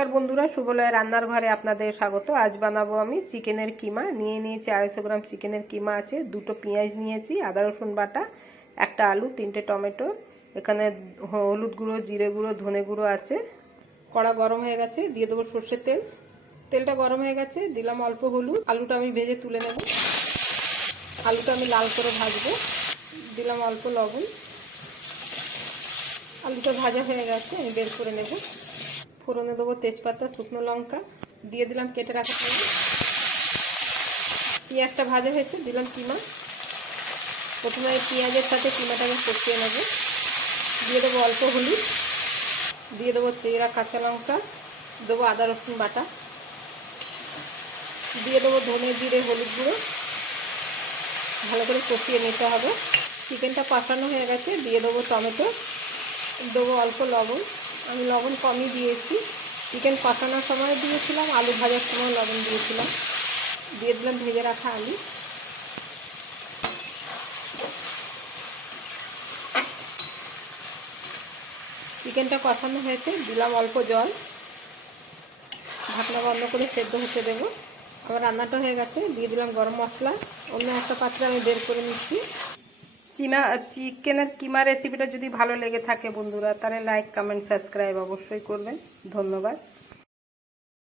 নমস্কার বন্ধুরা সুবলয় রান্নার ঘরে আপনাদের স্বাগত। আজ বানাবো আমি চিকেনের কিমা। নিয়ে নিয়েছি আড়াইশো গ্রাম চিকেনের কিমা আছে, দুটো পেঁয়াজ নিয়েছি, আদা, রসুন বাটা, একটা আলু, তিনটে টমেটো, এখানে হলুদ গুঁড়ো, জিরে গুঁড়ো, ধনে গুঁড়ো আছে। কড়া গরম হয়ে গেছে, দিয়ে দেবো সর্ষের তেল। তেলটা গরম হয়ে গেছে, দিলাম অল্প হলুদ। আলুটা আমি ভেজে তুলে নেব। আলুটা আমি লাল করে ভাজবো। দিলাম অল্প লবণ। আলুটা ভাজা হয়ে গেছে, আমি বের করে নেব। ফোড়নে দেবো তেজপাতা, শুকনো লঙ্কা। দিয়ে দিলাম কেটে রাখা পেঁয়াজ পেঁয়াজটা ভাজা হয়েছে, দিলাম কিমা। প্রথমে পেঁয়াজের সাথে কিমাটাকে কষিয়ে নেব। দিয়ে দেবো অল্প হলুদ। দিয়ে দেবো চেরা, কাঁচা লঙ্কা। দেবো আদা, রসুন বাটা। দিয়ে দেবো ধনে জিরে, হলুদ গুঁড়ো। ভালো করে কষিয়ে নিতে হবে। চিকেনটা কষানো হয়ে গেছে। দিয়ে দেবো টমেটো। দেবো অল্প লবণ। আমি লবণ কমই দিয়েছি। চিকেন কষানোর সময় দিয়েছিলাম, আলু ভাজার সময় লবণ দিয়েছিলাম। দিয়ে দিলাম ভেজে রাখা আলু। চিকেনটা কষানো হয়েছে, দিলাম অল্প জল। ঢাকনা বন্ধ করে সেদ্ধ হতে দেবো। আমার রান্নাটা হয়ে গেছে, দিয়ে দিলাম গরম মশলা। অন্য একটা পাত্রে আমি বের করে নিচ্ছি। চিমা চিকেনের কিমা রেসিপিটা যদি ভালো লেগে থাকে বন্ধুরা, তাহলে লাইক কমেন্ট সাবস্ক্রাইব অবশ্যই করবেন। ধন্যবাদ।